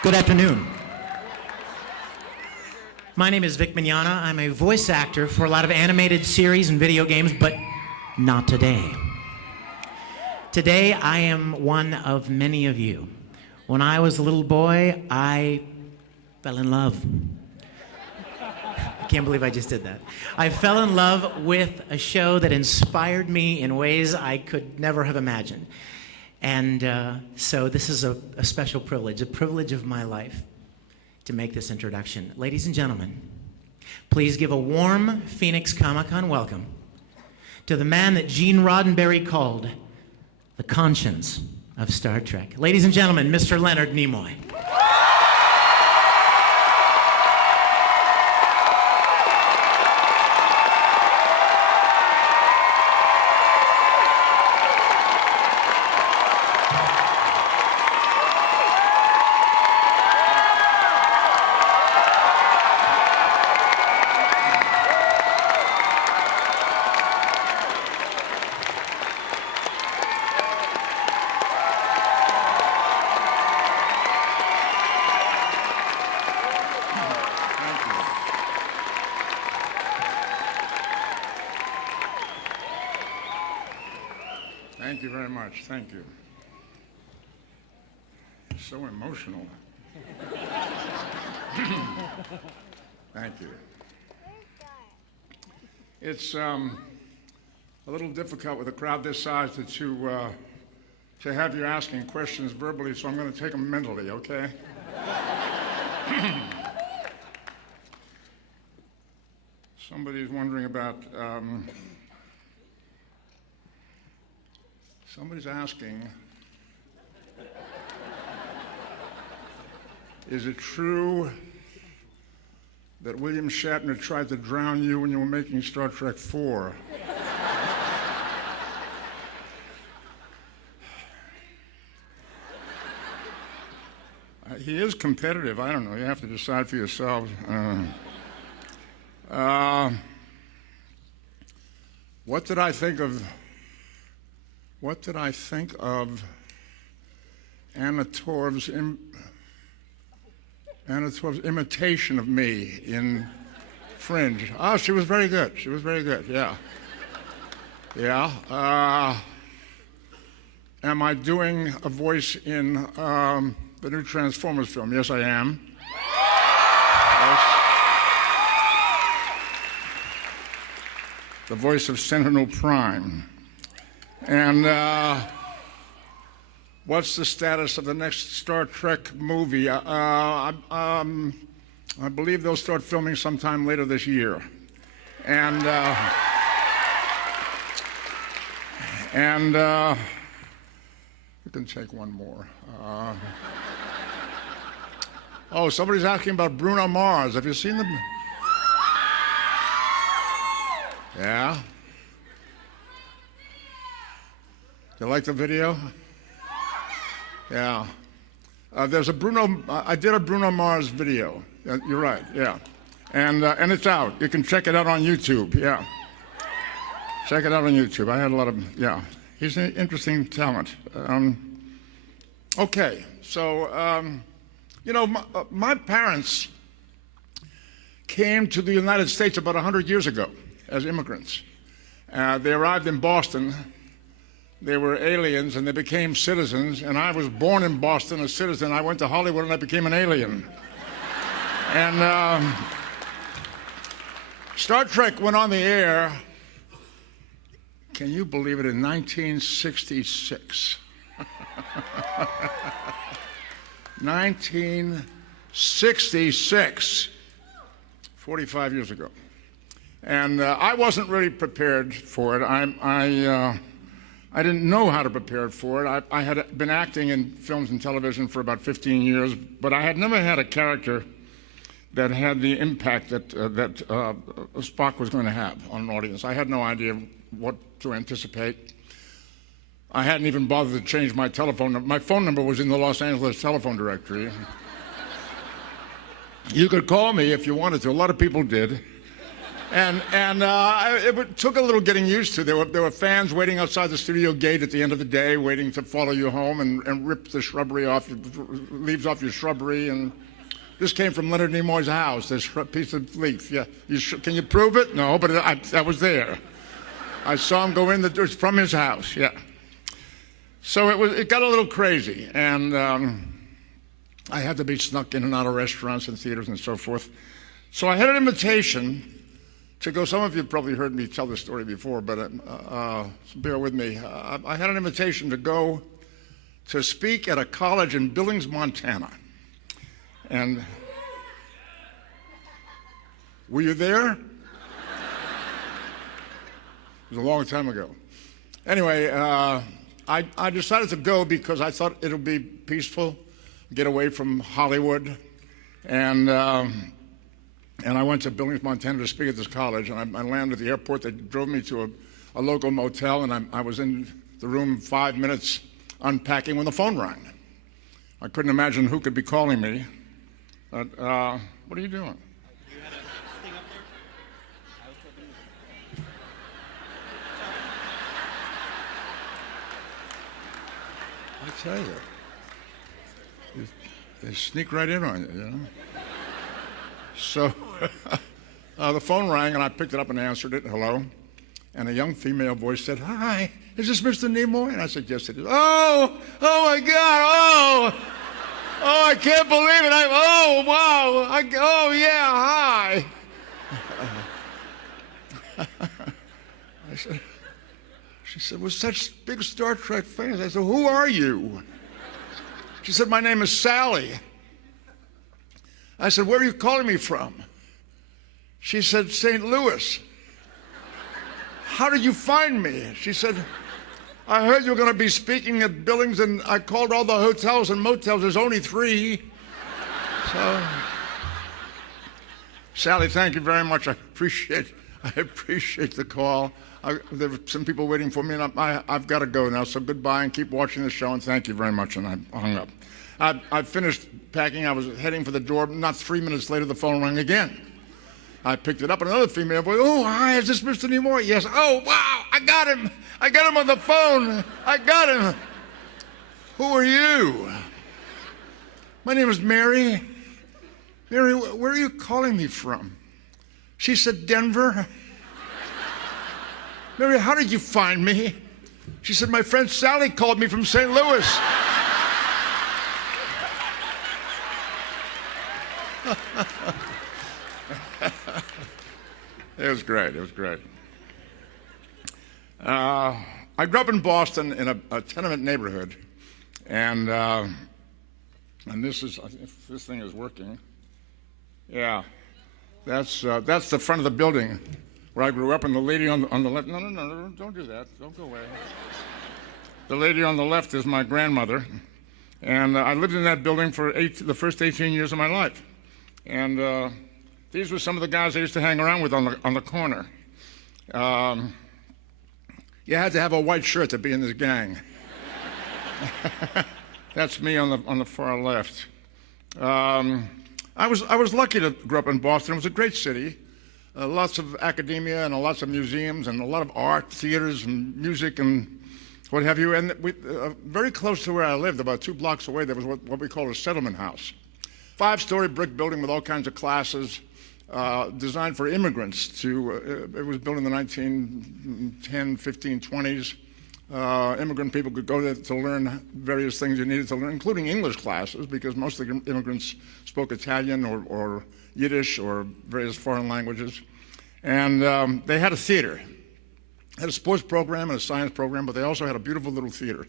Good afternoon. My name is Vic Mignogna. I'm a voice actor for a lot of animated series and video games, but not today. Today, I am one of many of you. When I was a little boy, I fell in love. I can't believe I just did that. I fell in love with a show that inspired me in ways I could never have imagined. And so this is a special privilege, a privilege of my life to make this introduction. Ladies and gentlemen, please give a warm Phoenix Comicon welcome to the man that Gene Roddenberry called the conscience of Star Trek. Ladies and gentlemen, Mr. Leonard Nimoy. Thank you very much. Thank you. So emotional. Thank you. It's a little difficult with a crowd this size to have you asking questions verbally, so I'm going to take them mentally, okay? Somebody's wondering about... Somebody's asking, is it true that William Shatner tried to drown you when you were making Star Trek 4? He is competitive. I don't know. You have to decide for yourselves. What did I think of Anna Torv's imitation of me in Fringe? Oh, she was very good. She was very good, yeah. Yeah. Am I doing a voice in the new Transformers film? Yes, I am. Yes. The voice of Sentinel Prime. And what's the status of the next Star Trek movie? I believe they'll start filming sometime later this year. And you can take one more. Oh, somebody's asking about Bruno Mars. Have you seen them? Yeah? You like the video? Yeah. There's a I did a Bruno Mars video. You're right, yeah. And it's out. You can check it out on YouTube, yeah. Check it out on YouTube. I had a lot of, yeah. He's an interesting talent. Okay, so, you know, my parents came to the United States about 100 years ago as immigrants. They arrived in Boston. They were aliens, and they became citizens, and I was born in Boston, a citizen. I went to Hollywood, and I became an alien. And Star Trek went on the air, can you believe it, in 1966. 1966, 45 years ago. And I wasn't really prepared for it. I didn't know how to prepare for it. I had been acting in films and television for about 15 years, but I had never had a character that had the impact that Spock was going to have on an audience. I had no idea what to anticipate. I hadn't even bothered to change my telephone number. My phone number was in the Los Angeles telephone directory. You could call me if you wanted to. A lot of people did. Took a little getting used to. There were fans waiting outside the studio gate at the end of the day, waiting to follow you home and rip the shrubbery off, leaves off your shrubbery. And this came from Leonard Nimoy's house, this piece of leaf. Yeah, can you prove it? No, but I was there. I saw him go in the door from his house. Yeah. So it got a little crazy, and I had to be snuck in and out of restaurants and theaters and so forth. So I had an invitation to go. Some of you probably heard me tell this story before, but so bear with me. I had an invitation to go to speak at a college in Billings, Montana. And were you there? It was a long time ago. Anyway, I decided to go because I thought it'll be peaceful, get away from Hollywood, and I went to Billings, Montana to speak at this college, and I landed at the airport. They drove me to a local motel, and I was in the room 5 minutes unpacking when the phone rang. I couldn't imagine who could be calling me, but what are you doing? You had a thing up there? I was hoping. I tell you, they sneak right in on you, you know? So the phone rang, and I picked it up and answered it. Hello. And a young female voice said, "Hi, is this Mr. Nimoy?" And I said, "Yes, it is." "Oh my God, oh, I can't believe it. Oh, wow. Oh, yeah, hi." She said, "We're such big Star Trek fans." I said, "Who are you?" She said, "My name is Sally." I said, "Where are you calling me from?" She said, "St. Louis." "How did you find me?" She said, "I heard you were going to be speaking at Billings, and I called all the hotels and motels. There's only 3. So, Sally, thank you very much. I appreciate the call. There were some people waiting for me, and I've got to go now. So goodbye, and keep watching the show, and thank you very much." And I hung up. I finished packing. I was heading for the door. Not 3 minutes later, the phone rang again. I picked it up, and another female voice, "Oh, hi, is this Mr. Nimoy?" "Yes." "Oh, wow, I got him. I got him on the phone. I got him." "Who are you?" "My name is Mary." "Mary, where are you calling me from?" She said, "Denver." "Mary, how did you find me?" She said, "My friend Sally called me from St. Louis." It was great. It was great. I grew up in Boston in a tenement neighborhood, and this is, if this thing is working, yeah, that's the front of the building where I grew up, and the lady on the left, no, don't do that, don't go away. The lady on the left is my grandmother, and I lived in that building for the first 18 years of my life. And these were some of the guys I used to hang around with on the corner. You had to have a white shirt to be in this gang. That's me on the far left. I was lucky to grow up in Boston. It was a great city. Lots of academia and lots of museums and a lot of art, theaters and music and what have you. And very close to where I lived, about 2 blocks away, there was what we call a settlement house. 5-story brick building with all kinds of classes, designed for immigrants. It was built in the 1910, 15, 20s. Immigrant people could go there to learn various things you needed to learn, including English classes, because most of the immigrants spoke Italian or Yiddish or various foreign languages. And they had a theater. They had a sports program and a science program, but they also had a beautiful little theater.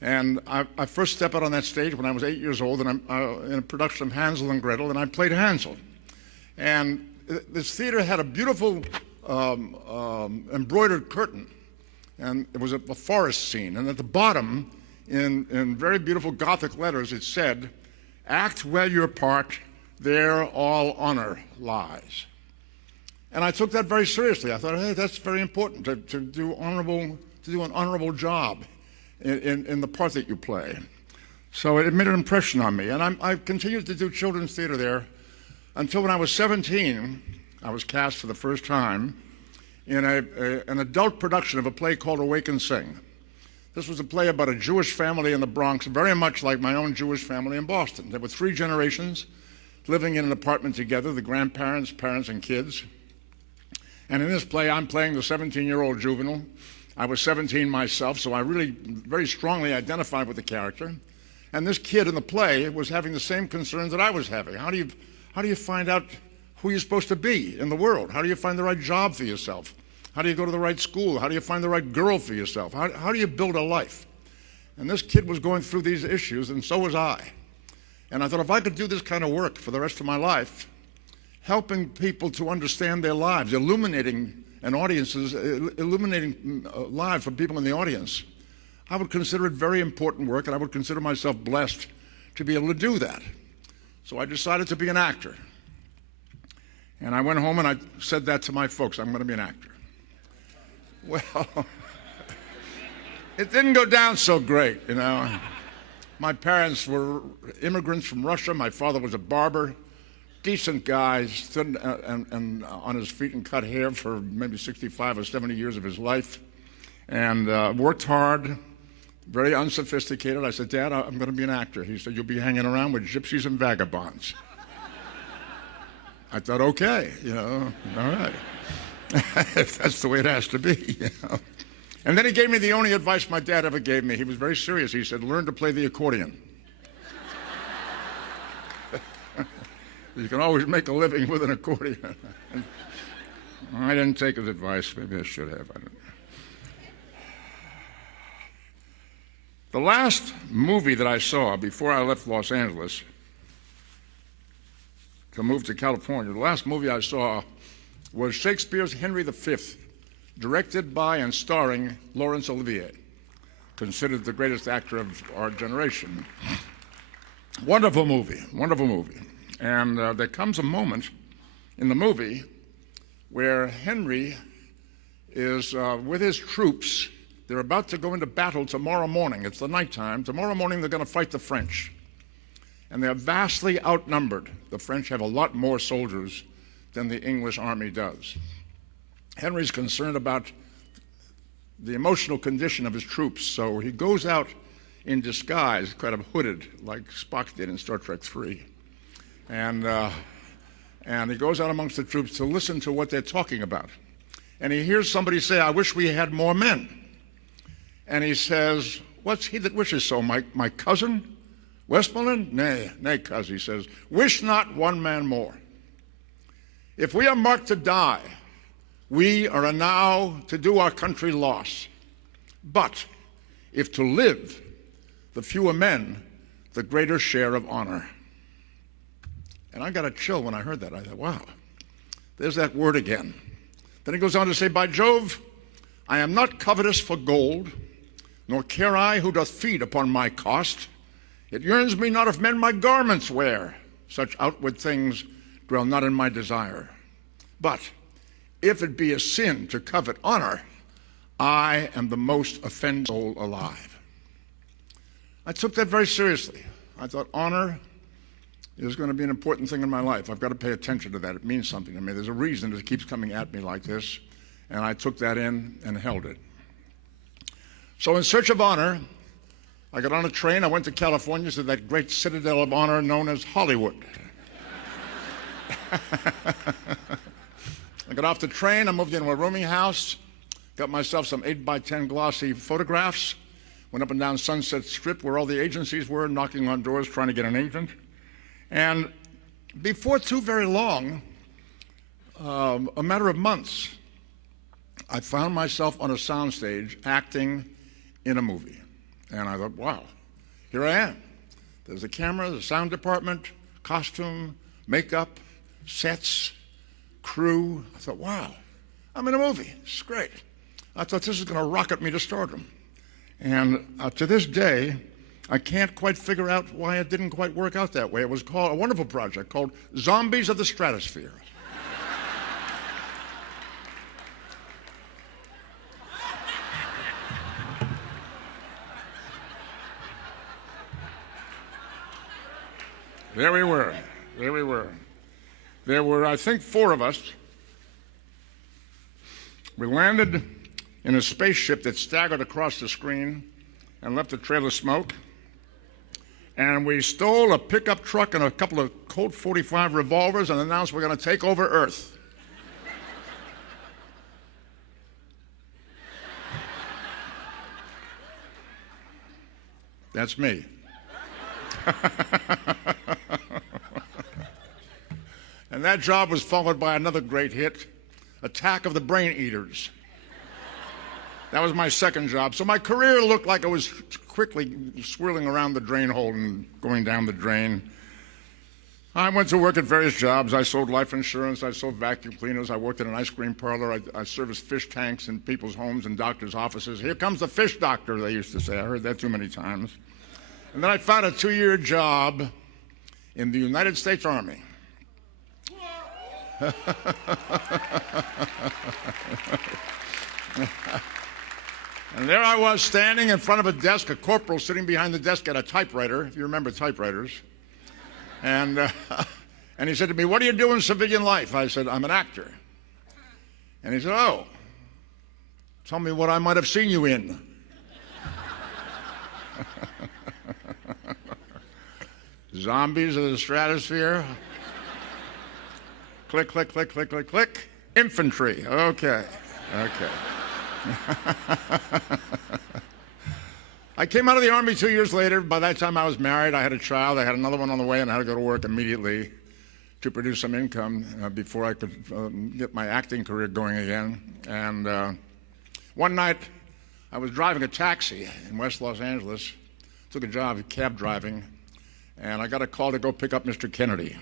And I first stepped out on that stage when I was 8 years old, and I'm in a production of Hansel and Gretel, and I played Hansel. And this theater had a beautiful embroidered curtain, and it was a forest scene. And at the bottom, in very beautiful Gothic letters, it said, "Act well your part, there all honor lies." And I took that very seriously. I thought, hey, that's very important to do an honorable job in the part that you play. So it made an impression on me. And I continued to do children's theater there until when I was 17, I was cast for the first time in an adult production of a play called Awake and Sing. This was a play about a Jewish family in the Bronx, very much like my own Jewish family in Boston. There were 3 generations living in an apartment together, the grandparents, parents, and kids. And in this play, I'm playing the 17-year-old juvenile. I was 17 myself, so I really very strongly identified with the character. And this kid in the play was having the same concerns that I was having. How do you find out who you're supposed to be in the world? How do you find the right job for yourself? How do you go to the right school? How do you find the right girl for yourself? How do you build a life? And this kid was going through these issues, and so was I. And I thought, if I could do this kind of work for the rest of my life, helping people to understand their lives, illuminating lives for people in the audience, I would consider it very important work, and I would consider myself blessed to be able to do that. So I decided to be an actor. And I went home and I said that to my folks, I'm going to be an actor. Well, it didn't go down so great, you know. My parents were immigrants from Russia. My father was a barber, decent guy, stood and on his feet and cut hair for maybe 65 or 70 years of his life, and worked hard, very unsophisticated. I said, Dad, I'm going to be an actor. He said, you'll be hanging around with gypsies and vagabonds. I thought, okay, you know, all right. If that's the way it has to be, you know. And then he gave me the only advice my dad ever gave me. He was very serious. He said, learn to play the accordion. You can always make a living with an accordion. I didn't take his advice. Maybe I should have. I don't know. The last movie that I saw before I left Los Angeles to move to California, the last movie I saw was Shakespeare's Henry V, directed by and starring Laurence Olivier, considered the greatest actor of our generation. Wonderful movie, wonderful movie. And there comes a moment in the movie where Henry is with his troops. They're about to go into battle tomorrow morning. It's the nighttime. Tomorrow morning they're going to fight the French. And they're vastly outnumbered. The French have a lot more soldiers than the English army does. Henry's concerned about the emotional condition of his troops, so he goes out in disguise, kind of hooded, like Spock did in Star Trek III. And he goes out amongst the troops to listen to what they're talking about. And he hears somebody say, I wish we had more men. And he says, what's he that wishes so, my cousin? Westmoreland? Nay, cuz, he says, wish not one man more. If we are marked to die, we are enow to do our country loss. But if to live, the fewer men, the greater share of honor. And I got a chill when I heard that. I thought, wow, there's that word again. Then he goes on to say, by Jove, I am not covetous for gold, nor care I who doth feed upon my cost. It yearns me not if men my garments wear. Such outward things dwell not in my desire. But if it be a sin to covet honor, I am the most offended soul alive. I took that very seriously. I thought honor is going to be an important thing in my life. I've got to pay attention to that. It means something to me. There's a reason it keeps coming at me like this, and I took that in and held it. So in search of honor, I got on a train. I went to California to that great citadel of honor known as Hollywood. I got off the train. I moved into a rooming house, got myself some 8x10 glossy photographs, went up and down Sunset Strip where all the agencies were, knocking on doors trying to get an agent. And before too very long, a matter of months, I found myself on a soundstage acting in a movie. And I thought, wow, here I am. There's the camera, the sound department, costume, makeup, sets, crew. I thought, wow, I'm in a movie. It's great. I thought this is going to rocket me to stardom. And to this day, I can't quite figure out why it didn't quite work out that way. It was called a wonderful project called Zombies of the Stratosphere. There we were. There we were. There were, I think, 4 of us We landed in a spaceship that staggered across the screen and left a trail of smoke. And we stole a pickup truck and a couple of Colt 45 revolvers and announced we're going to take over Earth. That's me. And that job was followed by another great hit, Attack of the Brain Eaters. That was my second job. So my career looked like it was quickly swirling around the drain hole and going down the drain. I went to work at various jobs. I sold life insurance. I sold vacuum cleaners. I worked in an ice cream parlor. I serviced fish tanks in people's homes and doctors' offices. Here comes the fish doctor, they used to say. I heard that too many times. And then I found a 2-year job in the United States Army. And there I was standing in front of a desk, a corporal sitting behind the desk at a typewriter, if you remember typewriters. And he said to me, "What do you do in civilian life?" I said, "I'm an actor." And he said, "Oh, tell me what I might have seen you in." Zombies of the Stratosphere. Click, click, click, click, click, click. Infantry. Okay. I came out of the Army 2 years later. By that time I was married. I had a child. I had another one on the way, and I had to go to work immediately to produce some income before I could get my acting career going again. And one night I was driving a taxi in West Los Angeles, took a job of cab driving, and I got a call to go pick up Mr. Kennedy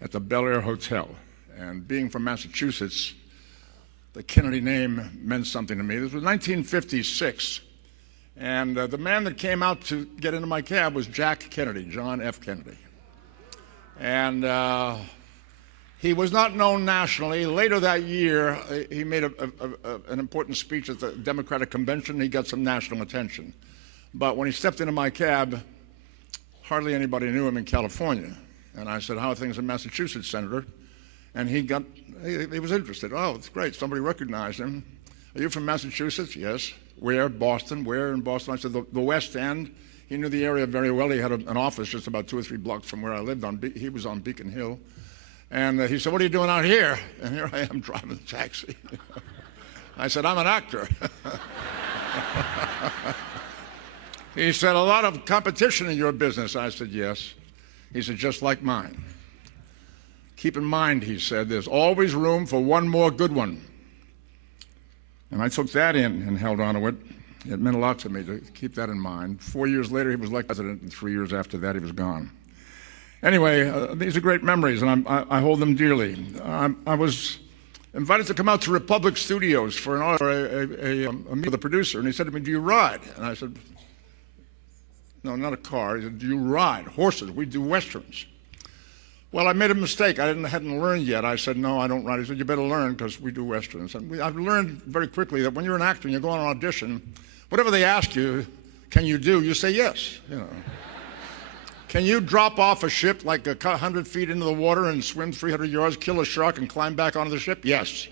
at the Bel Air Hotel. And being from Massachusetts, the Kennedy name meant something to me. This was 1956, and the man that came out to get into my cab was Jack Kennedy, John F. Kennedy. And he was not known nationally. Later that year, he made an important speech at the Democratic Convention. He got some national attention. But when he stepped into my cab, hardly anybody knew him in California. And I said, "How are things in Massachusetts, Senator?" And he was interested. "Oh, it's great. Somebody recognized him. Are you from Massachusetts?" "Yes." "Where?" "Boston." "Where in Boston?" I said, the West End." He knew the area very well. He had an office just about 2 or 3 blocks from where I lived. He was on Beacon Hill. And he said, "What are you doing out here?" And here I am driving the taxi. I said, "I'm an actor." He said, "A lot of competition in your business." I said, "Yes." He said, "Just like mine. Keep in mind," he said, "there's always room for one more good one." And I took that in and held on to it. It meant a lot to me to keep that in mind. 4 years later, he was elected president, and 3 years after that, he was gone. Anyway, these are great memories, and I hold them dearly. I was invited to come out to Republic Studios for a meeting with the producer, and he said to me, "Do you ride?" And I said, "No, not a car." He said, "Do you ride horses? We do westerns." Well, I made a mistake. I hadn't learned yet. I said, "No, I don't ride." He said, "You better learn because we do westerns." And I've learned very quickly that when you're an actor and you go on an audition, whatever they ask you, can you do? You say yes. You know. Can you drop off a ship like 100 feet into the water and swim 300 yards, kill a shark, and climb back onto the ship? Yes.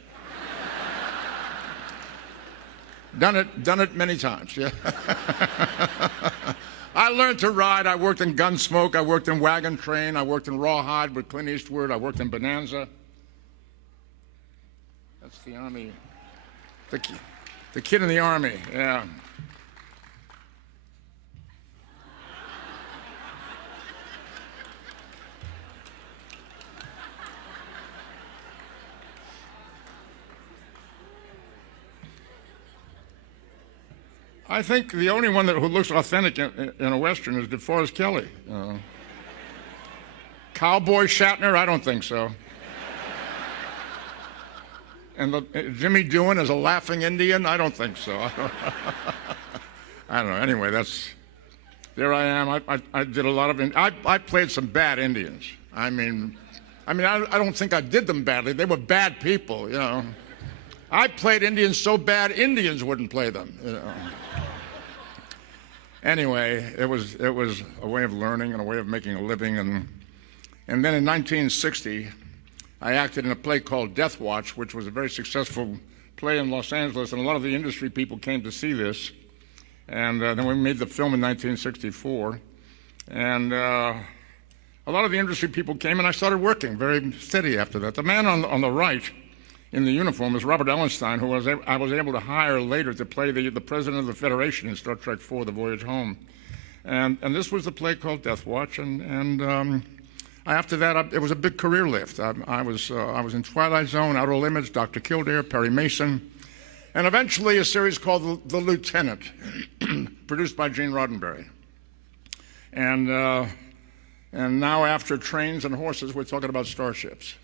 Done it many times. Yeah. I learned to ride. I worked in Gunsmoke. I worked in Wagon Train. I worked in Rawhide with Clint Eastwood. I worked in Bonanza. That's the Army. The kid in the Army, yeah. I think the only one who looks authentic in a Western is DeForest Kelley. Cowboy Shatner? I don't think so. And Jimmy Doohan as a laughing Indian? I don't think so. I don't know. Anyway, there I am. I did a lot of, I played some bad Indians. I don't think I did them badly. They were bad people, you know. I played Indians so bad Indians wouldn't play them, you know. Anyway, it was a way of learning and a way of making a living. And then in 1960, I acted in a play called Death Watch, which was a very successful play in Los Angeles, and a lot of the industry people came to see this. And then we made the film in 1964. And a lot of the industry people came, and I started working very steady after that. The man on the right in the uniform is Robert Ellenstein, who I was able to hire later to play the president of the Federation in Star Trek IV, The Voyage Home. And this was the play called Death Watch, and after that, it was a big career lift. I was in Twilight Zone, Outer Limits, Dr. Kildare, Perry Mason, and eventually a series called The Lieutenant, produced by Gene Roddenberry. And now after Trains and Horses, we're talking about starships.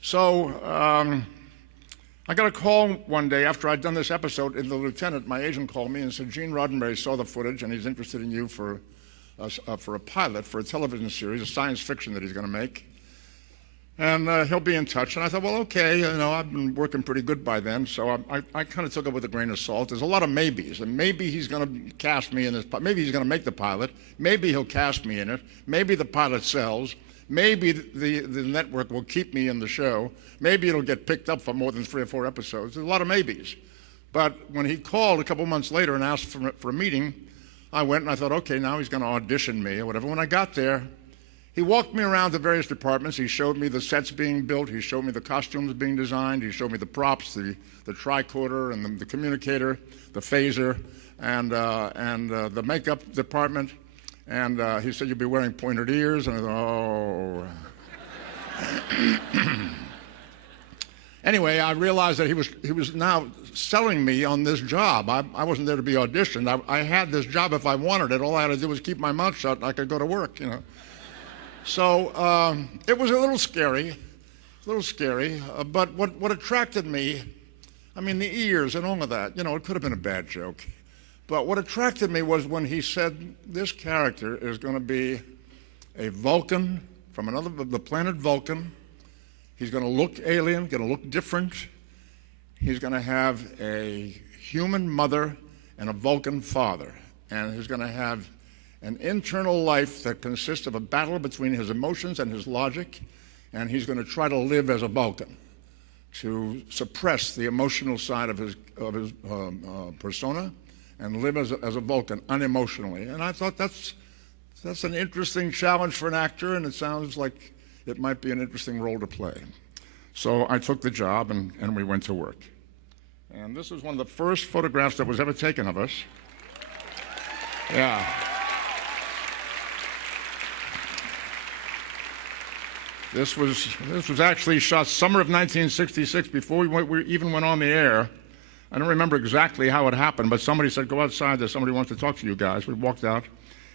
So I got a call one day after I'd done this episode in The Lieutenant. My agent called me and said, Gene Roddenberry saw the footage and he's interested in you for a pilot for a television series, a science fiction that he's going to make. And he'll be in touch. And I thought, well, okay, I've been working pretty good by then, so I kind of took it with a grain of salt. There's a lot of maybes, and maybe he's going to cast me in this. Maybe he's going to make the pilot. Maybe he'll cast me in it. Maybe the pilot sells. Maybe the network will keep me in the show. Maybe it'll get picked up for more than 3 or 4 episodes. There's a lot of maybes. But when he called a couple months later and asked for a meeting, I went and I thought, okay, now he's going to audition me or whatever. When I got there, he walked me around the various departments. He showed me the sets being built. He showed me the costumes being designed. He showed me the props, the tricorder and the communicator, the phaser, and the makeup department. And he said, you'll be wearing pointed ears. And I thought, oh. Anyway, I realized that he was now selling me on this job. I wasn't there to be auditioned. I had this job if I wanted it. All I had to do was keep my mouth shut and I could go to work, So it was a little scary, but what attracted me, I mean, the ears and all of that, it could have been a bad joke. But what attracted me was when he said, this character is going to be a Vulcan from the planet Vulcan. He's going to look alien, going to look different. He's going to have a human mother and a Vulcan father. And he's going to have an internal life that consists of a battle between his emotions and his logic. And he's going to try to live as a Vulcan, to suppress the emotional side of his persona and live as a Vulcan unemotionally. And I thought that's an interesting challenge for an actor, and it sounds like it might be an interesting role to play. So I took the job, and we went to work. And this was one of the first photographs that was ever taken of us. Yeah. This was actually shot summer of 1966, before we even went on the air. I don't remember exactly how it happened, but somebody said, go outside, there's somebody who wants to talk to you guys. We walked out,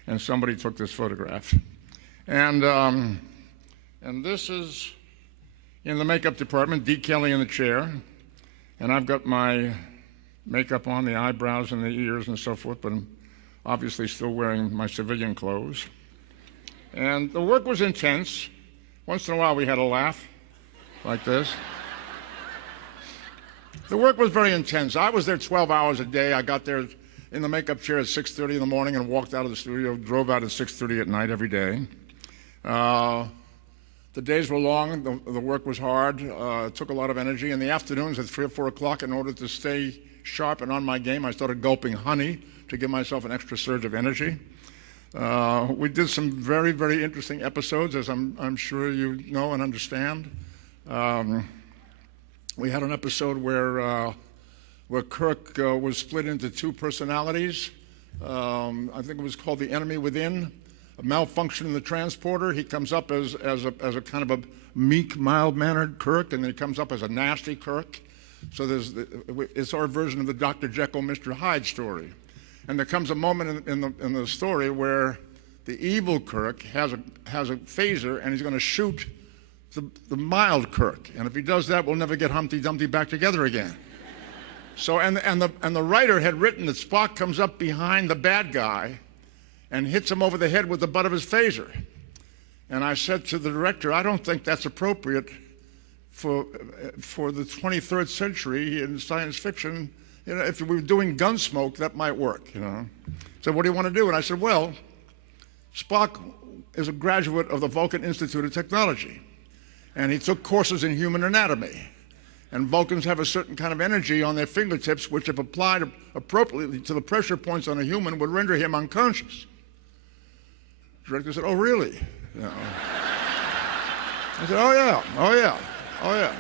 and somebody took this photograph. And this is in the makeup department, Dee Kelly in the chair, and I've got my makeup on, the eyebrows and the ears and so forth, but I'm obviously still wearing my civilian clothes. And the work was intense. Once in a while we had a laugh like this. The work was very intense. I was there 12 hours a day. I got there in the makeup chair at 6:30 in the morning and walked out of the studio, drove out at 6:30 at night every day. The days were long, the work was hard, it took a lot of energy. In the afternoons at 3 or 4 o'clock, in order to stay sharp and on my game, I started gulping honey to give myself an extra surge of energy. We did some very, very interesting episodes, as I'm sure you know and understand. We had an episode where Kirk was split into 2 personalities. I think it was called The Enemy Within. A malfunction in the transporter. He comes up as a kind of a meek, mild-mannered Kirk, and then he comes up as a nasty Kirk. So it's our version of the Dr. Jekyll, Mr. Hyde story. And there comes a moment in the story where the evil Kirk has a phaser, and he's going to shoot the mild Kirk. And if he does that, we'll never get Humpty Dumpty back together again. So and the writer had written that Spock comes up behind the bad guy and hits him over the head with the butt of his phaser. And I said to the director, I don't think that's appropriate for the 23rd century in science fiction. If we were doing Gunsmoke, that might work, So what do you want to do? And I said, well, Spock is a graduate of the Vulcan Institute of Technology. And he took courses in human anatomy. And Vulcans have a certain kind of energy on their fingertips, which, if applied appropriately to the pressure points on a human, would render him unconscious. The director said, "Oh, really?" You know. I said, "Oh, yeah, oh, yeah, oh, yeah.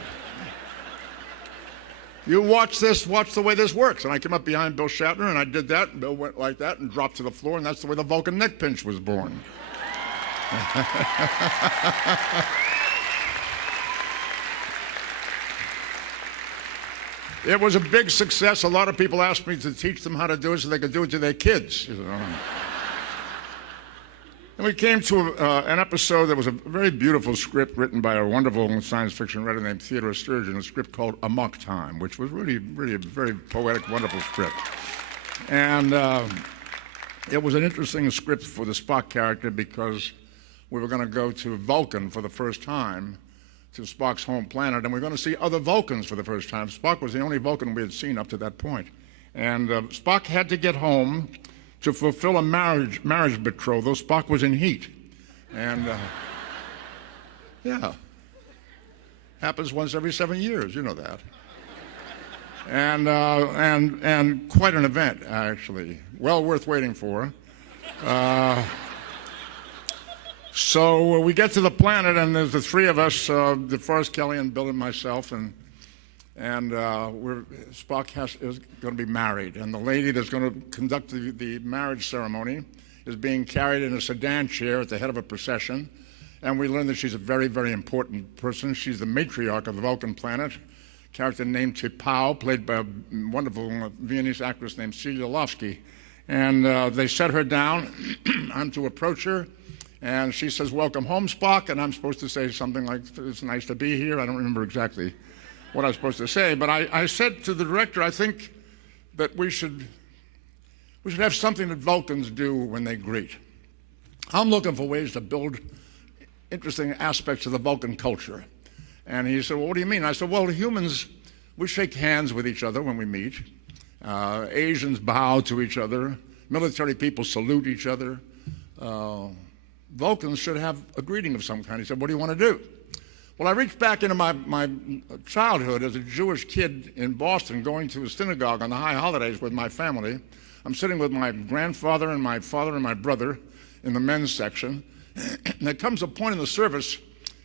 You watch this, watch the way this works." And I came up behind Bill Shatner, and I did that, and Bill went like that and dropped to the floor, and that's the way the Vulcan neck pinch was born. It was a big success. A lot of people asked me to teach them how to do it so they could do it to their kids. You know. And we came to an episode that was a very beautiful script written by a wonderful science fiction writer named Theodore Sturgeon, a script called Amok Time, which was really, really a very poetic, wonderful script. And it was an interesting script for the Spock character because we were going to go to Vulcan for the first time, to Spock's home planet, and we're going to see other Vulcans for the first time. Spock was the only Vulcan we had seen up to that point. And Spock had to get home to fulfill a marriage betrothal. Spock was in heat. And, yeah. Happens once every 7 years, you know that. And quite an event, actually. Well worth waiting for. So we get to the planet, and there's the three of us, DeForest Kelley and Bill and myself, and Spock is going to be married. And the lady that's going to conduct the marriage ceremony is being carried in a sedan chair at the head of a procession. And we learn that she's a very, very important person. She's the matriarch of the Vulcan planet, a character named T'Pau, played by a wonderful Viennese actress named Celia Lovsky. And they set her down. I'm to approach her. And she says, "Welcome home, Spock." And I'm supposed to say something like, "It's nice to be here." I don't remember exactly what I was supposed to say. But I said to the director, I think that we should have something that Vulcans do when they greet. I'm looking for ways to build interesting aspects of the Vulcan culture. And he said, "Well, what do you mean?" I said, "Well, humans, we shake hands with each other when we meet. Asians bow to each other. Military people salute each other. Vulcans should have a greeting of some kind." He said, "What do you want to do?" Well, I reached back into my childhood as a Jewish kid in Boston, going to a synagogue on the high holidays with my family. I'm sitting with my grandfather and my father and my brother in the men's section. And there comes a point in the service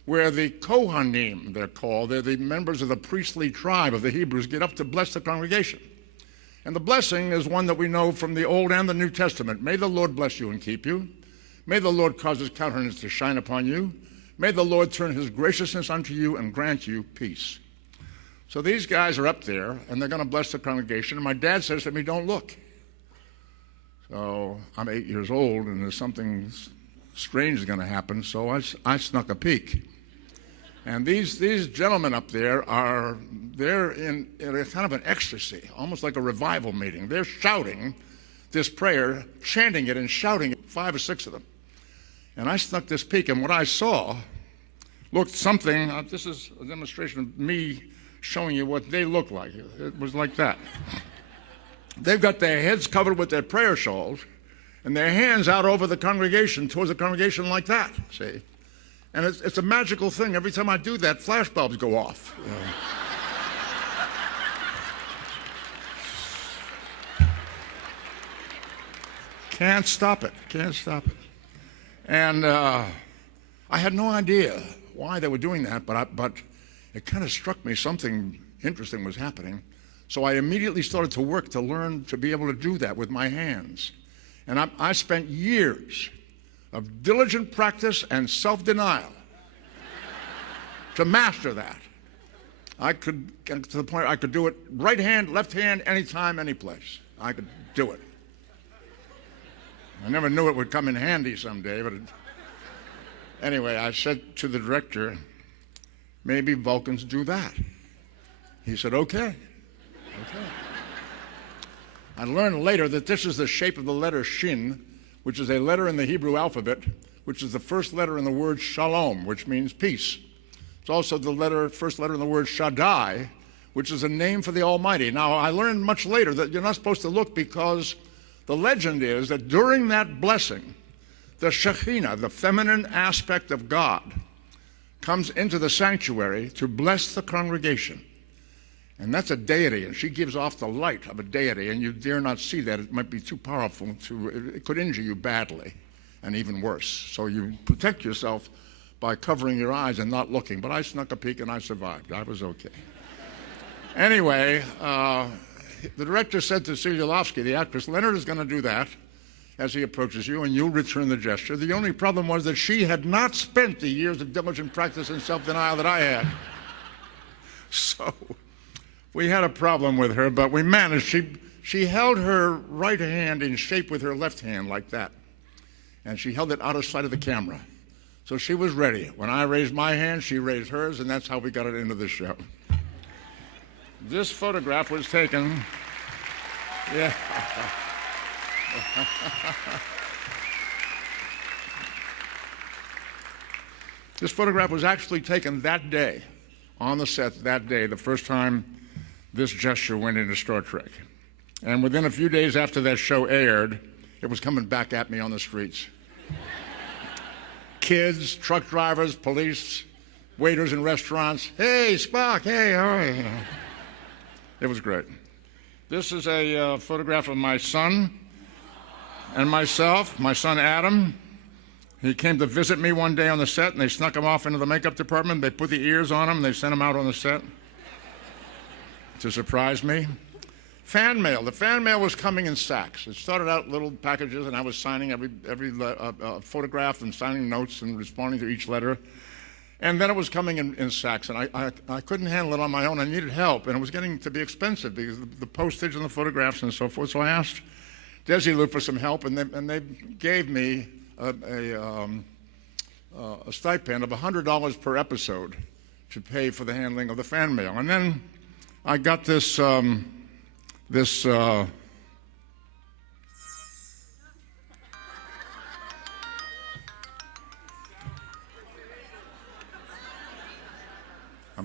where the Kohanim, they're called, they're the members of the priestly tribe of the Hebrews, get up to bless the congregation. And the blessing is one that we know from the Old and the New Testament. "May the Lord bless you and keep you. May the Lord cause his countenance to shine upon you. May the Lord turn his graciousness unto you and grant you peace." So these guys are up there, and they're going to bless the congregation. And my dad says to me, "Don't look." So I'm 8 years old, and there's something strange is going to happen, so I snuck a peek. And these gentlemen up there they're in a kind of an ecstasy, almost like a revival meeting. They're shouting this prayer, chanting it and shouting it, 5 or 6 of them. And I snuck this peek, and what I saw looked something, this is a demonstration of me showing you what they look like. It was like that. They've got their heads covered with their prayer shawls, and their hands out over the congregation, towards the congregation like that, see? And it's a magical thing. Every time I do that, flash bulbs go off. Can't stop it. Can't stop it. And I had no idea why they were doing that, but it kind of struck me something interesting was happening. So I immediately started to work to learn to be able to do that with my hands. And I spent years of diligent practice and self-denial to master that. I could get to the point I could do it right hand, left hand, anytime, any place. I could do it. I never knew it would come in handy someday, but anyway, I said to the director, "Maybe Vulcans do that." He said, "Okay. Okay." I learned later that this is the shape of the letter Shin, which is a letter in the Hebrew alphabet, which is the first letter in the word Shalom, which means peace. It's also the first letter in the word Shaddai, which is a name for the Almighty. Now, I learned much later that you're not supposed to look because the legend is that during that blessing, the Shekhinah, the feminine aspect of God, comes into the sanctuary to bless the congregation. And that's a deity, and she gives off the light of a deity, and you dare not see that. It might be too powerful. It could injure you badly, and even worse. So you protect yourself by covering your eyes and not looking. But I snuck a peek, and I survived. I was okay. Anyway, the director said to Seliolowski, the actress, Leonard is going to do that as he approaches you, and you'll return the gesture. The only problem was that she had not spent the years of diligent practice and self-denial that I had. So we had a problem with her, but we managed. She held her right hand in shape with her left hand like that, and she held it out of sight of the camera. So she was ready. When I raised my hand, she raised hers, and that's how we got it into the show. This photograph was taken, yeah. This photograph was actually taken that day, on the set that day, the first time this gesture went into Star Trek. And within a few days after that show aired, it was coming back at me on the streets. Kids, truck drivers, police, waiters in restaurants. Hey, Spock, hey, how are you? It was great. This is a photograph of my son and myself, my son Adam. He came to visit me one day on the set, and they snuck him off into the makeup department. They put the ears on him, and they sent him out on the set to surprise me. Fan mail. The fan mail was coming in sacks. It started out little packages, and I was signing every photograph and signing notes and responding to each letter. And then it was coming in sacks, and I couldn't handle it on my own. I needed help, and it was getting to be expensive because the postage and the photographs and so forth. So I asked Desilu for some help, and they gave me a stipend of $100 per episode to pay for the handling of the fan mail. And then I got this I'm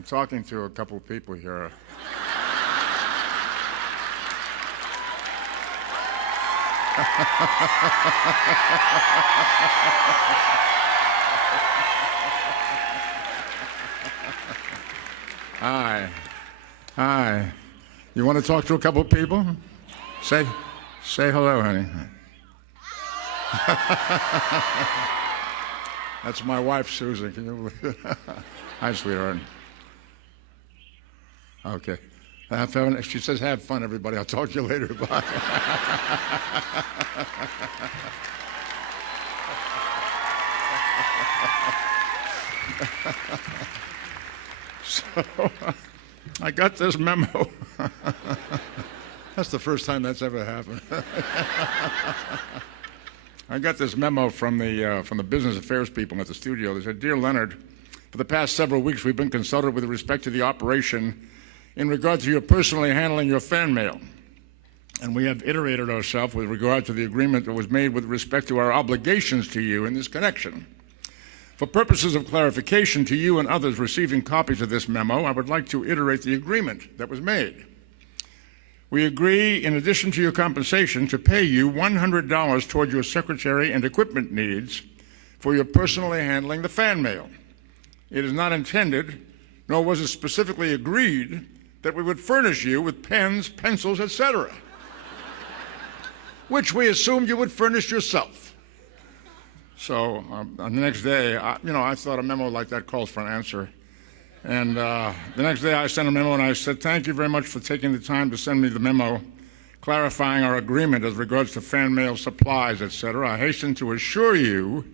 talking to a couple of people here. Hi. You want to talk to a couple of people? Say hello, honey. That's my wife, Susan. Can you believe it? Hi, sweetheart. Okay. She says, have fun, everybody. I'll talk to you later. Bye. So, I got this memo. That's the first time that's ever happened. I got this memo from the business affairs people at the studio. They said, Dear Leonard, for the past several weeks we've been consulted with respect to the operation in regard to your personally handling your fan mail. And we have iterated ourselves with regard to the agreement that was made with respect to our obligations to you in this connection. For purposes of clarification to you and others receiving copies of this memo, I would like to iterate the agreement that was made. We agree, in addition to your compensation, to pay you $100 toward your secretary and equipment needs for your personally handling the fan mail. It is not intended, nor was it specifically agreed, that we would furnish you with pens, pencils, etc., which we assumed you would furnish yourself. So the next day, I thought a memo like that calls for an answer. And the next day I sent a memo and I said, thank you very much for taking the time to send me the memo clarifying our agreement as regards to fan mail supplies, etc. I hasten to assure you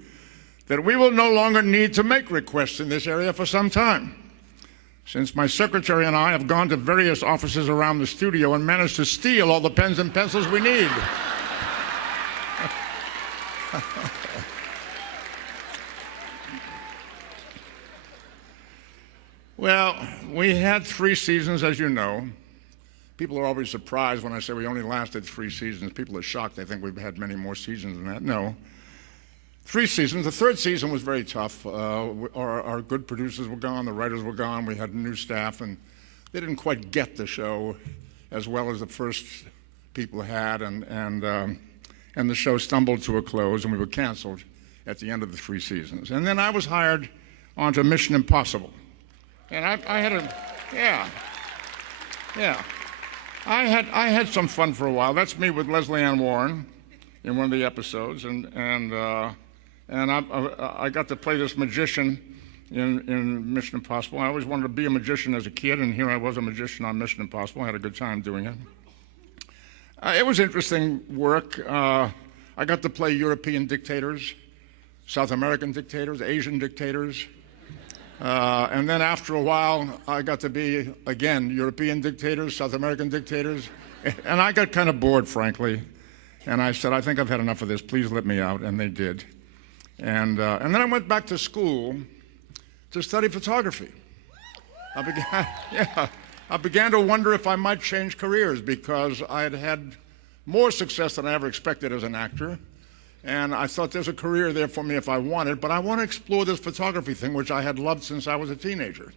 that we will no longer need to make requests in this area for some time, since my secretary and I have gone to various offices around the studio and managed to steal all the pens and pencils we need. Well, we had 3 seasons, as you know. People are always surprised when I say we only lasted 3 seasons. People are shocked. They think we've had many more seasons than that. No. 3 seasons. The 3rd season was very tough. Our good producers were gone. The writers were gone. We had new staff, and they didn't quite get the show as well as the first people had, and the show stumbled to a close, and we were canceled at the end of the 3 seasons. And then I was hired onto Mission Impossible. And I had I had some fun for a while. That's me with Leslie Ann Warren in one of the episodes, and I got to play this magician in Mission Impossible. I always wanted to be a magician as a kid, and here I was a magician on Mission Impossible. I had a good time doing it. It was interesting work. I got to play European dictators, South American dictators, Asian dictators. And then after a while, I got to be, again, European dictators, South American dictators. And I got kind of bored, frankly. And I said, I think I've had enough of this. Please let me out. And they did. And then I went back to school to study photography. I began to wonder if I might change careers because I had had more success than I ever expected as an actor. And I thought there's a career there for me if I wanted, but I want to explore this photography thing, which I had loved since I was a teenager.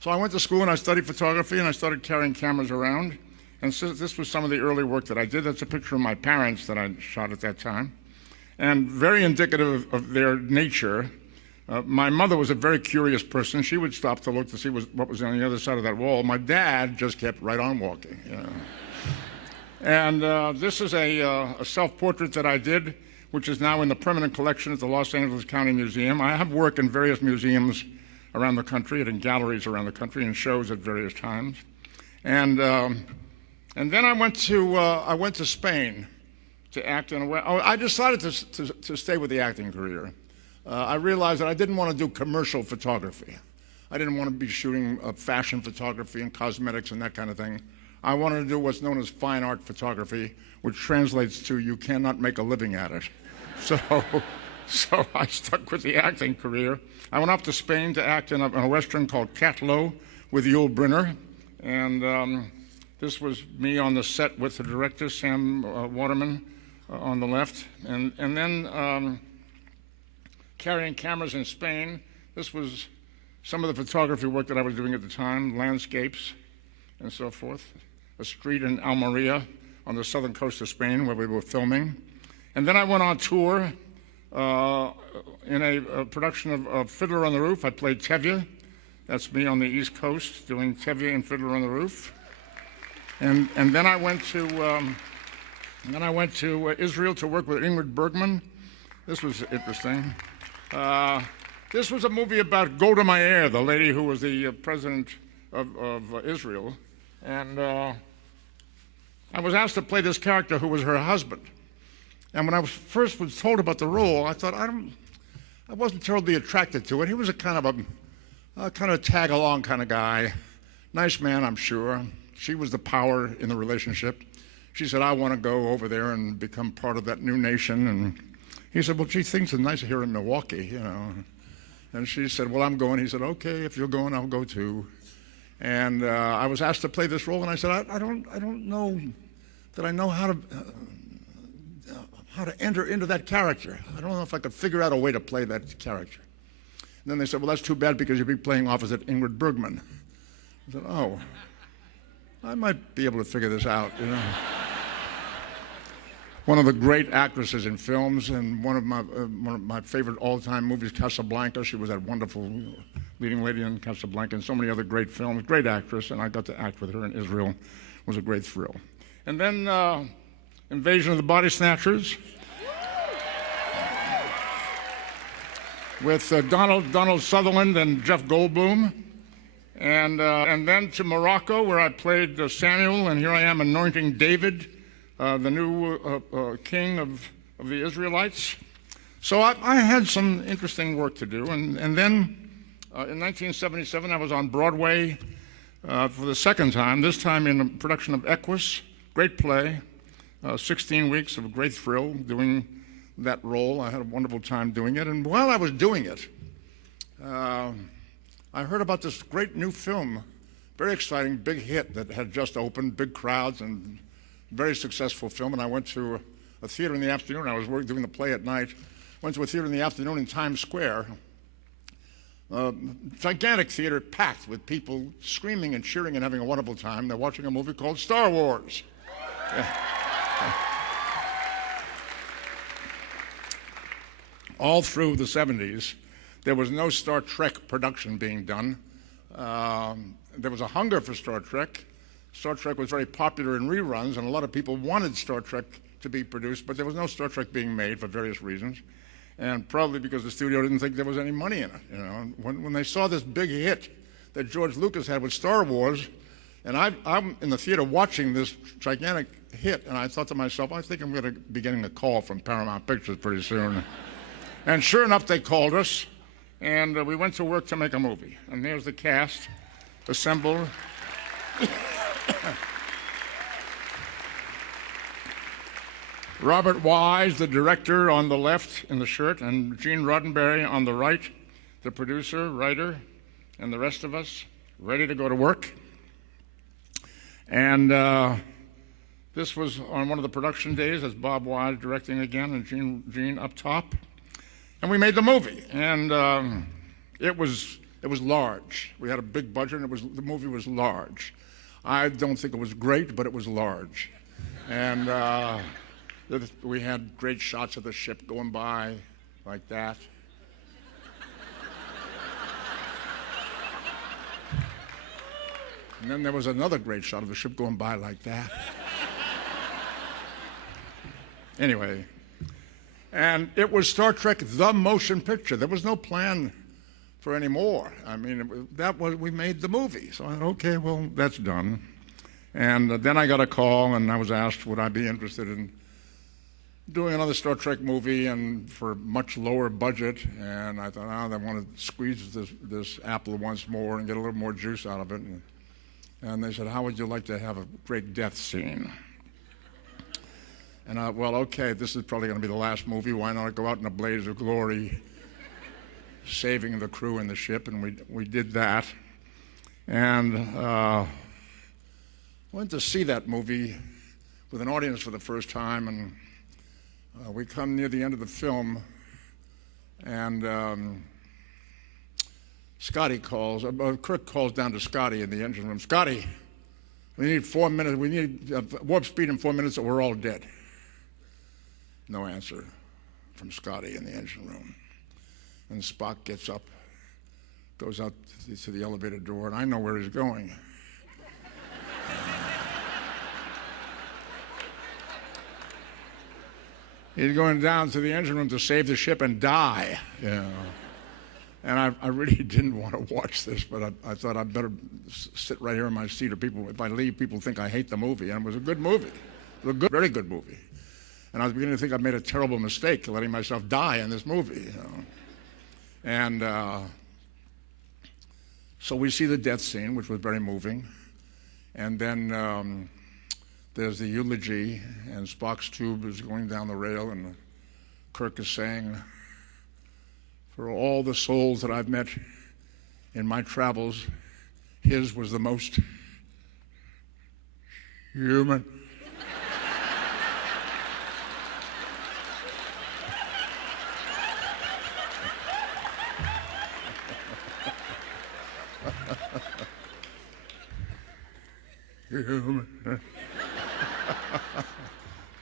So I went to school and I studied photography and I started carrying cameras around. And so this was some of the early work that I did. That's a picture of my parents that I shot at that time. And very indicative of their nature. My mother was a very curious person. She would stop to look to see what was on the other side of that wall. My dad just kept right on walking. You know. And this is a self-portrait that I did, which is now in the permanent collection at the Los Angeles County Museum. I have worked in various museums around the country and in galleries around the country and shows at various times. And then I went to Spain to act in a way. I decided to stay with the acting career. I realized that I didn't want to do commercial photography. I didn't want to be shooting fashion photography and cosmetics and that kind of thing. I wanted to do what's known as fine art photography, which translates to you cannot make a living at it. So I stuck with the acting career. I went off to Spain to act in a Western called Catlo with Yul Brynner. And this was me on the set with the director, Sam Waterman, on the left. And then carrying cameras in Spain. This was some of the photography work that I was doing at the time, landscapes and so forth. A street in Almeria on the southern coast of Spain where we were filming. And then I went on tour in a production of Fiddler on the Roof. I played Tevye. That's me on the East Coast doing Tevye and Fiddler on the Roof. And then I went to Israel to work with Ingrid Bergman. This was interesting. This was a movie about Golda Meir, the lady who was the president of Israel. And I was asked to play this character who was her husband. And when I first was told about the role, I thought, I wasn't terribly attracted to it. He was a kind of tag-along kind of guy. Nice man, I'm sure. She was the power in the relationship. She said, I want to go over there and become part of that new nation. And he said, well, gee, things are nicer here in Milwaukee, you know. And she said, well, I'm going. He said, okay, if you're going, I'll go too. And I was asked to play this role, and I said, I don't know that I know how to enter into that character. I don't know if I could figure out a way to play that character. And then they said, well, that's too bad because you'll be playing opposite Ingrid Bergman. I said, oh, I might be able to figure this out, you know. One of the great actresses in films, and one of my favorite all-time movies, Casablanca. She was that wonderful leading lady in Casablanca and so many other great films. Great actress, and I got to act with her in Israel. It was a great thrill. And then Invasion of the Body Snatchers with Donald Sutherland and Jeff Goldblum. And then to Morocco, where I played Samuel, and here I am anointing David, the new king of the Israelites. So I had some interesting work to do. And then in 1977, I was on Broadway for the second time, this time in a production of Equus, great play, 16 weeks of great thrill doing that role. I had a wonderful time doing it. And while I was doing it, I heard about this great new film, very exciting, big hit that had just opened, big crowds, and very successful film. And I went to a theater in the afternoon. I was doing the play at night. Went to a theater in the afternoon in Times Square. Gigantic theater packed with people screaming and cheering and having a wonderful time. They're watching a movie called Star Wars. All through the 70s, there was no Star Trek production being done. There was a hunger for Star Trek. Star Trek was very popular in reruns, and a lot of people wanted Star Trek to be produced, but there was no Star Trek being made for various reasons, and probably because the studio didn't think there was any money in it. You know, when they saw this big hit that George Lucas had with Star Wars, and I'm in the theater watching this gigantic hit, and I thought to myself, I think I'm going to be getting a call from Paramount Pictures pretty soon. And sure enough, they called us, and we went to work to make a movie. And there's the cast assembled. Robert Wise, the director, on the left in the shirt, and Gene Roddenberry on the right, the producer, writer, and the rest of us ready to go to work. And this was on one of the production days, as Bob Wise directing again, and Gene up top. And we made the movie, and it was large. We had a big budget, and the movie was large. I don't think it was great, but it was large. And we had great shots of the ship going by like that. And then there was another great shot of the ship going by like that. Anyway, and it was Star Trek: The Motion Picture. There was no plan for any more. I mean, we made the movie. So I thought, okay, well, that's done. And then I got a call, and I was asked, would I be interested in doing another Star Trek movie, and for much lower budget. And I thought, they want to squeeze this apple once more and get a little more juice out of it. And they said, how would you like to have a great death scene? And well, okay, this is probably going to be the last movie. Why not go out in a blaze of glory, saving the crew and the ship? And we did that. And went to see that movie with an audience for the first time. And we come near the end of the film, and Scotty calls, Kirk calls down to Scotty in the engine room. Scotty, we need 4 minutes. We need warp speed in 4 minutes or we're all dead. No answer from Scotty in the engine room. And Spock gets up, goes out to the elevator door, and I know where he's going. He's going down to the engine room to save the ship and die, you know. And I really didn't want to watch this, but I thought I'd better sit right here in my seat, or if I leave, people think I hate the movie. And it was a good movie. It was a very good movie. And I was beginning to think I'd made a terrible mistake letting myself die in this movie, you know. And so we see the death scene, which was very moving. And then there's the eulogy, and Spock's tube is going down the rail, and Kirk is saying, for all the souls that I've met in my travels, his was the most human. Human.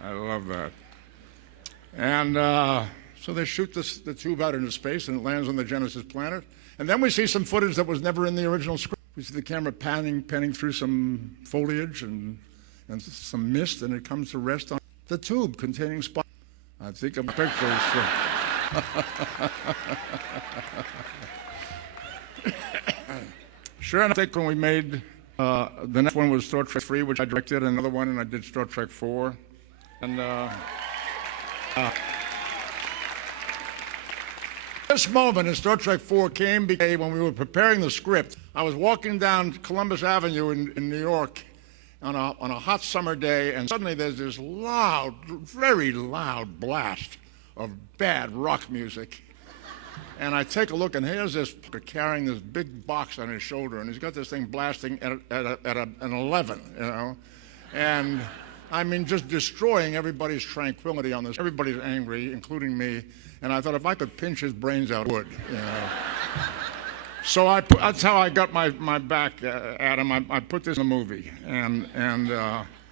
I love that. And so they shoot the tube out into space, and it lands on the Genesis planet. And then we see some footage that was never in the original script. We see the camera panning through some foliage and some mist, and it comes to rest on the tube containing Spock. I think of pictures. Sure enough, I think when we made the next one was Star Trek 3, which I directed, and another one, and I did Star Trek 4. And this moment in Star Trek 4 came because when we were preparing the script, I was walking down Columbus Avenue in New York on a hot summer day, and suddenly there's this loud, very loud blast of bad rock music. And I take a look, and here's this carrying this big box on his shoulder, and he's got this thing blasting at an 11, you know, and I mean just destroying everybody's tranquility on this. Everybody's angry, including me. And I thought if I could pinch his brains out, I would, you know. So that's how I got my back at him. I put this in the movie, and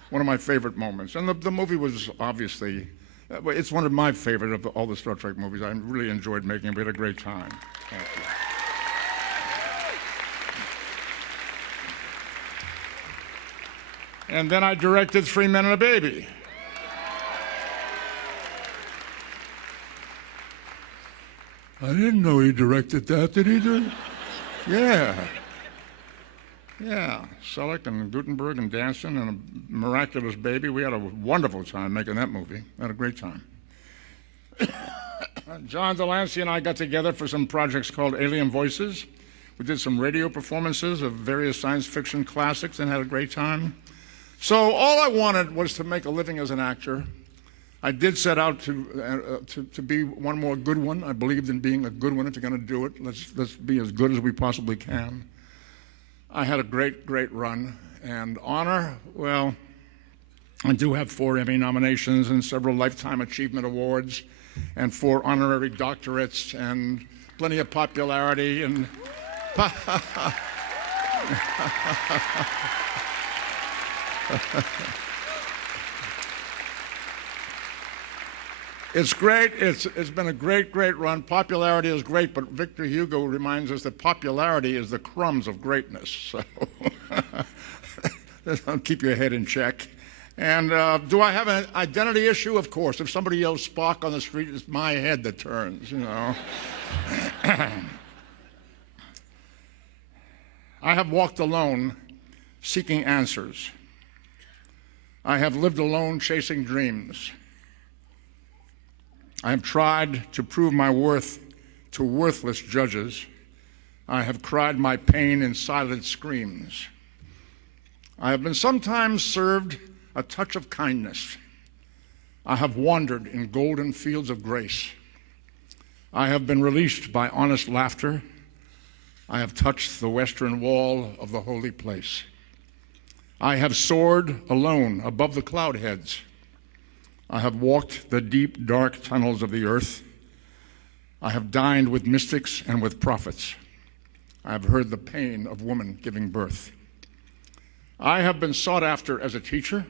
one of my favorite moments. And the movie was obviously, it's one of my favorite of all the Star Trek movies. I really enjoyed making it. We had a great time. Thank you. And then I directed Three Men and a Baby. I didn't know he directed that, did he? Yeah. Yeah. Selleck and Gutenberg and Danson and a miraculous baby. We had a wonderful time making that movie. We had a great time. John Delancey and I got together for some projects called Alien Voices. We did some radio performances of various science fiction classics and had a great time. So all I wanted was to make a living as an actor. I did set out to be one more good one. I believed in being a good one. If you're going to do it, let's be as good as we possibly can. I had a great, great run. And honor, well, I do have 4 Emmy nominations and several Lifetime Achievement Awards and 4 honorary doctorates and plenty of popularity and It's great. It's been a great, great run. Popularity is great, but Victor Hugo reminds us that popularity is the crumbs of greatness. So keep your head in check. And do I have an identity issue? Of course. If somebody yells Spock on the street, it's my head that turns, you know. I have walked alone seeking answers. I have lived alone chasing dreams. I have tried to prove my worth to worthless judges. I have cried my pain in silent screams. I have been sometimes served a touch of kindness. I have wandered in golden fields of grace. I have been released by honest laughter. I have touched the western wall of the holy place. I have soared alone above the cloud heads. I have walked the deep, dark tunnels of the earth. I have dined with mystics and with prophets. I have heard the pain of woman giving birth. I have been sought after as a teacher.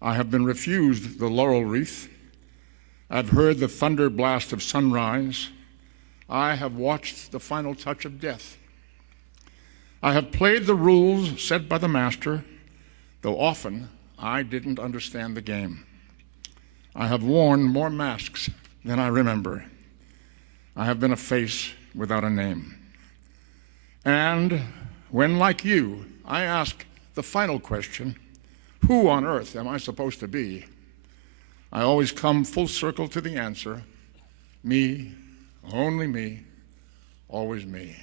I have been refused the laurel wreath. I've heard the thunder blast of sunrise. I have watched the final touch of death. I have played the rules set by the master, though often I didn't understand the game. I have worn more masks than I remember. I have been a face without a name. And when, like you, I ask the final question, who on earth am I supposed to be? I always come full circle to the answer, me, only me, always me.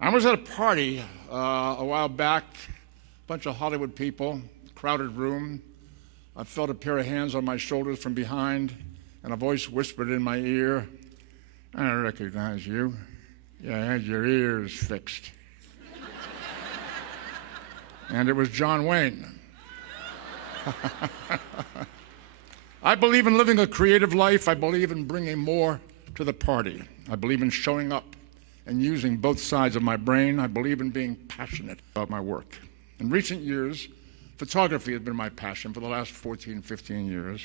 I was at a party a while back, a bunch of Hollywood people, crowded room. I felt a pair of hands on my shoulders from behind, and a voice whispered in my ear, I recognize you. You had your ears fixed. And it was John Wayne. I believe in living a creative life. I believe in bringing more to the party. I believe in showing up and using both sides of my brain. I believe in being passionate about my work. In recent years, photography has been my passion for the last 14, 15 years.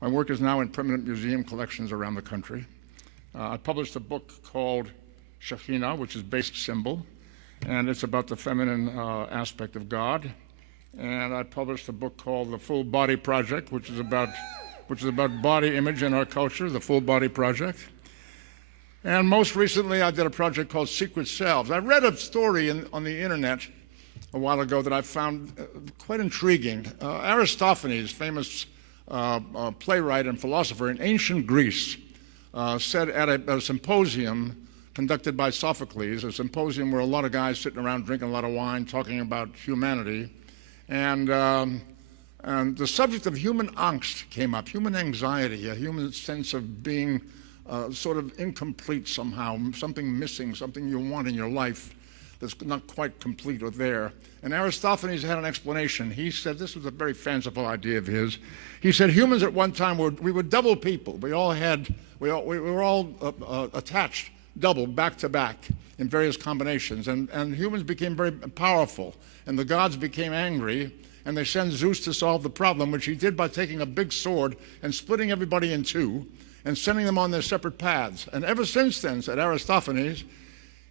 My work is now in permanent museum collections around the country. I published a book called Shekhinah, which is basic symbol, and it's about the feminine aspect of God. And I published a book called The Full Body Project, which is about body image in our culture, the Full Body Project. And most recently, I did a project called Secret Selves. I read a story on the internet a while ago that I found quite intriguing. Aristophanes, famous playwright and philosopher in ancient Greece, said at a symposium conducted by Sophocles, a symposium where a lot of guys sitting around drinking a lot of wine, talking about humanity, and the subject of human angst came up, human anxiety, a human sense of being sort of incomplete somehow, something missing, something you want in your life that's not quite complete or there. And Aristophanes had an explanation. He said, this was a very fanciful idea of his. He said, humans at one time we were double people. We were all attached double, back to back, in various combinations. And humans became very powerful. And the gods became angry. And they sent Zeus to solve the problem, which he did by taking a big sword and splitting everybody in two. and sending them on their separate paths. And ever since then, said Aristophanes,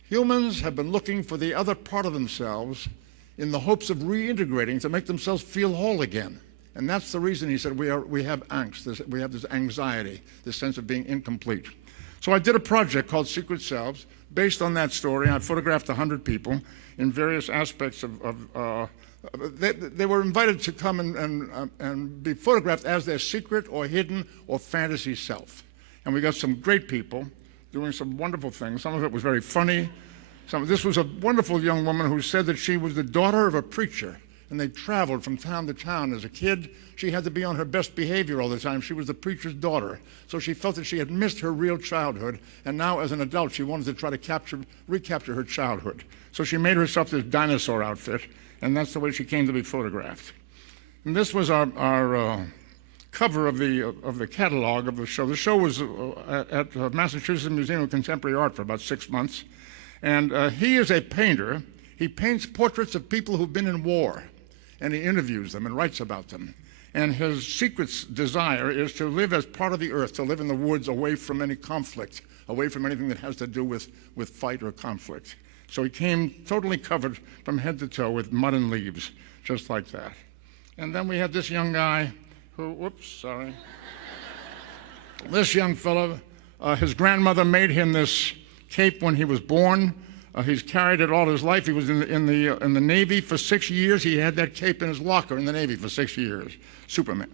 humans have been looking for the other part of themselves in the hopes of reintegrating to make themselves feel whole again. And that's the reason, he said, we have angst, we have this anxiety, this sense of being incomplete. So I did a project called Secret Selves based on that story. I photographed 100 people in various aspects they were invited to come and be photographed as their secret or hidden or fantasy self. And we got some great people doing some wonderful things. Some of it was very funny. This was a wonderful young woman who said that she was the daughter of a preacher, and they traveled from town to town. As a kid, she had to be on her best behavior all the time. She was the preacher's daughter. So she felt that she had missed her real childhood, and now as an adult, she wanted to try to recapture her childhood. So she made herself this dinosaur outfit, and that's the way she came to be photographed. And this was our cover of the catalog of the show. The show was at Massachusetts Museum of Contemporary Art for about 6 months. And he is a painter. He paints portraits of people who've been in war, and he interviews them and writes about them. And his secret desire is to live as part of the earth, to live in the woods away from any conflict, away from anything that has to do with fight or conflict. So he came totally covered from head to toe with mud and leaves, just like that. And then we had this young guy who, this young fellow, his grandmother made him this cape when he was born. He's carried it all his life. He was in the Navy for 6 years. He had that cape in his locker in the Navy for 6 years. Superman.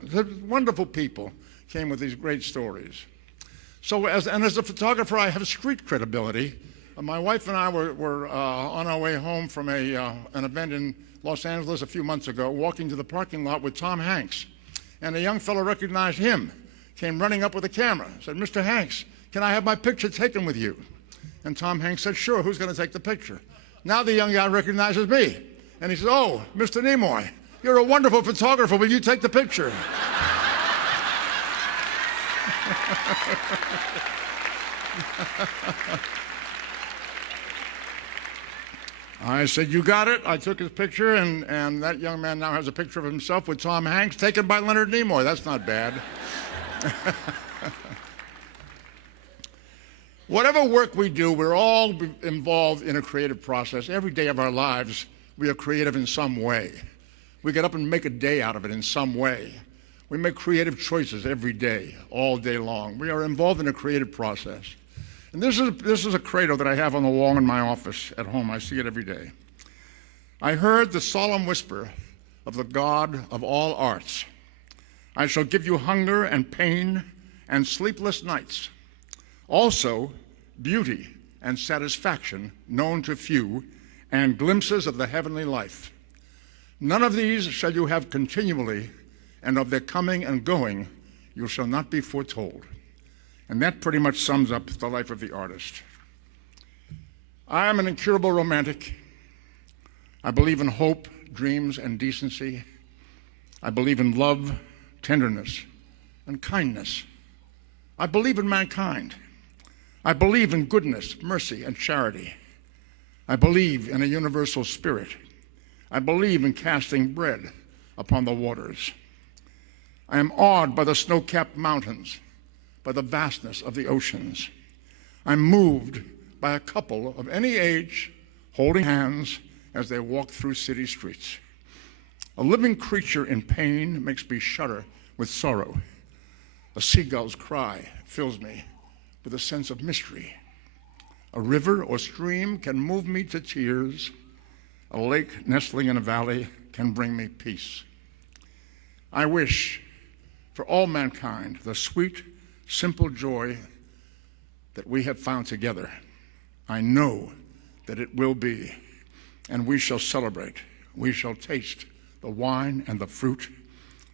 Wonderful people came with these great stories. So as a photographer, I have street credibility. My wife and I were on our way home from an event in Los Angeles a few months ago, walking to the parking lot with Tom Hanks. And a young fellow recognized him, came running up with a camera, said, "Mr. Hanks, can I have my picture taken with you?" And Tom Hanks said, "Sure, who's going to take the picture?" Now the young guy recognizes me. And he says, "Oh, Mr. Nimoy, you're a wonderful photographer. Will you take the picture?" I said, "You got it." I took his picture, and that young man now has a picture of himself with Tom Hanks taken by Leonard Nimoy. That's not bad. Whatever work we do, we're all involved in a creative process. Every day of our lives, we are creative in some way. We get up and make a day out of it in some way. We make creative choices every day, all day long. We are involved in a creative process. And this is a credo that I have on the wall in my office at home. I see it every day. I heard the solemn whisper of the God of all arts. I shall give you hunger and pain and sleepless nights. Also, beauty and satisfaction known to few, and glimpses of the heavenly life. None of these shall you have continually, and of their coming and going you shall not be foretold. And that pretty much sums up the life of the artist. I am an incurable romantic. I believe in hope, dreams, and decency. I believe in love, tenderness, and kindness. I believe in mankind. I believe in goodness, mercy, and charity. I believe in a universal spirit. I believe in casting bread upon the waters. I am awed by the snow-capped mountains, by the vastness of the oceans. I'm moved by a couple of any age holding hands as they walk through city streets. A living creature in pain makes me shudder with sorrow. A seagull's cry fills me with a sense of mystery. A river or stream can move me to tears. A lake nestling in a valley can bring me peace. I wish for all mankind the sweet, simple joy that we have found together. I know that it will be, and we shall celebrate. We shall taste the wine and the fruit,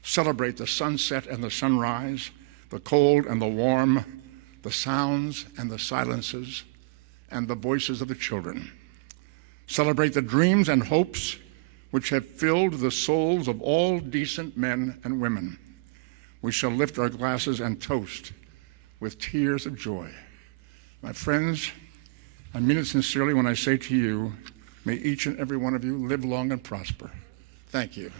celebrate the sunset and the sunrise, the cold and the warm, the sounds and the silences, and the voices of the children. Celebrate the dreams and hopes which have filled the souls of all decent men and women. We shall lift our glasses and toast with tears of joy. My friends, I mean it sincerely when I say to you, may each and every one of you live long and prosper. Thank you.